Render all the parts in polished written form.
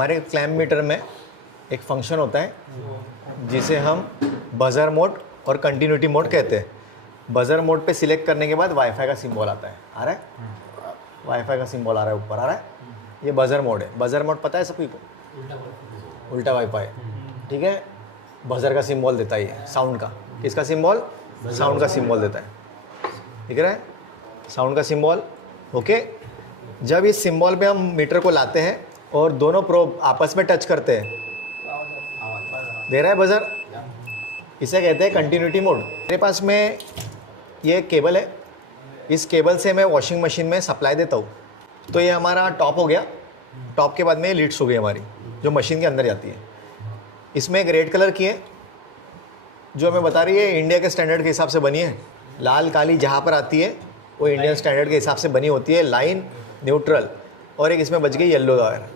हमारे clamp metre में एक फंक्शन होता है जिसे हम बजर मोड और कंटिन्यूटी मोड कहते हैं। बजर मोड पे सिलेक्ट करने के बाद वाईफाई का सिंबल आता है, आ रहा है, वाईफाई का सिंबल आ रहा है, ऊपर आ रहा है, ये बजर मोड है। बजर मोड पता है सभी को, उल्टा वाईफाई, ठीक है। बजर का सिंबल देता है ये, साउंड का, किसका सिंबल, साउंड का सिंबल देता है, दिख रहा है, साउंड का सिंबल। ओके, जब इस सिंबल पे हम मीटर को लाते हैं और दोनों प्रोब आपस में टच करते हैं, दे रहा है बजर, इसे कहते हैं कंटिन्यूटी मोड। मेरे पास में ये केबल है, इस केबल से मैं वॉशिंग मशीन में सप्लाई देता हूँ। तो ये हमारा टॉप हो गया, टॉप के बाद में ये लीड्स हो गई हमारी जो मशीन के अंदर जाती है। इसमें एक रेड कलर की है जो हमें बता रही है इंडिया के स्टैंडर्ड के हिसाब से बनी है। लाल काली जहाँ पर आती है वो इंडियन स्टैंडर्ड के हिसाब से बनी होती है, लाइन, न्यूट्रल, और एक इसमें बच गई येलो वायर,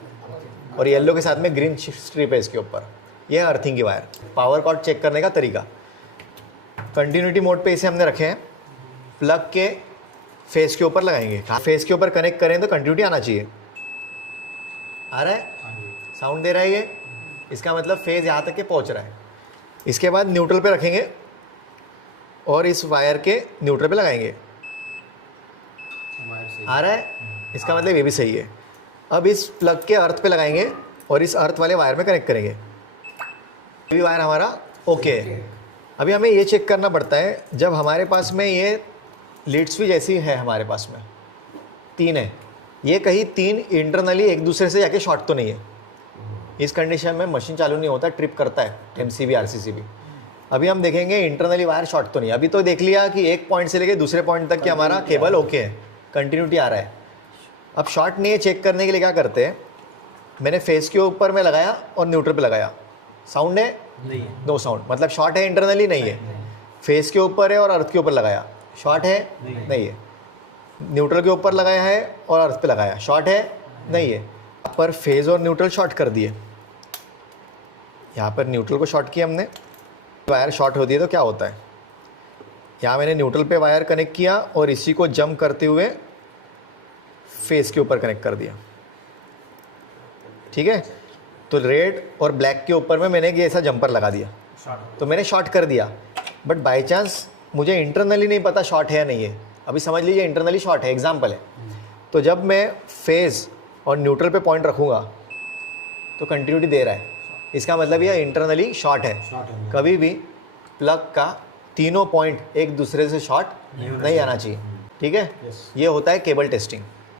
और येलो के साथ में ग्रीन स्ट्रिप है इसके ऊपर। ये है अर्थिंग की वायर। पावर कॉर्ड चेक करने का तरीका, कंटिन्यूटी मोड पे इसे हमने रखे हैं, प्लग के फेस के ऊपर लगाएंगे। फेस के ऊपर कनेक्ट करें तो कंटिन्यूटी आना चाहिए, आ रहा है, साउंड दे रहा है ये, इसका मतलब फेज यहाँ तक के पहुँच रहा है। इसके बाद न्यूट्रल पे रखेंगे और इस वायर के न्यूट्रल पे लगाएंगे, आ रहा है, इसका मतलब ये भी सही है। अब इस प्लग के अर्थ पे लगाएंगे और इस अर्थ वाले वायर में कनेक्ट करेंगे, ये भी वायर हमारा ओके है। अभी हमें ये चेक करना पड़ता है, जब हमारे पास में ये लीड स्विच जैसी है, हमारे पास में 3 है, ये कहीं 3 इंटरनली एक दूसरे से जाके शॉर्ट तो नहीं है। इस कंडीशन में मशीन चालू नहीं होता, ट्रिप करता है MCB RCCB। अभी हम देखेंगे इंटरनली वायर शॉर्ट तो नहीं। अभी तो देख लिया कि एक पॉइंट से लेके दूसरे पॉइंट तक कि हमारा केबल ओके है, कंटिन्यूटी आ रहा है। अब शॉर्ट नहीं है चेक करने के लिए क्या करते हैं, मैंने फेस के ऊपर में लगाया और न्यूट्रल पे लगाया, साउंड है नहीं है, नो साउंड, मतलब शॉर्ट है, इंटरनली नहीं है। फेस के ऊपर है और अर्थ के ऊपर लगाया, शॉर्ट है नहीं है। न्यूट्रल के ऊपर लगाया है और अर्थ पे लगाया, शॉर्ट है नहीं है। यहाँ पर फेज और न्यूट्रल शॉर्ट कर दिए, यहाँ पर न्यूट्रल को शॉर्ट किया हमने। वायर शॉर्ट होती है तो क्या होता है, यहाँ मैंने न्यूट्रल पे वायर कनेक्ट किया और इसी को जंप करते हुए फेस के ऊपर कनेक्ट कर दिया, ठीक है। तो रेड और ब्लैक के ऊपर में मैंने ये ऐसा जंपर लगा दिया, तो मैंने शॉर्ट कर दिया। बट बाय चांस मुझे इंटरनली नहीं पता शॉर्ट है या नहीं है। अभी समझ लीजिए इंटरनली शॉर्ट है, एग्जाम्पल है। तो जब मैं फेज और न्यूट्रल पे पॉइंट रखूँगा तो कंटिन्यूटी दे रहा है, इसका मतलब ये इंटरनली शॉर्ट है। कभी भी प्लग का तीनों पॉइंट एक दूसरे से शॉर्ट नहीं आना चाहिए, ठीक है। ये होता है केबल टेस्टिंग।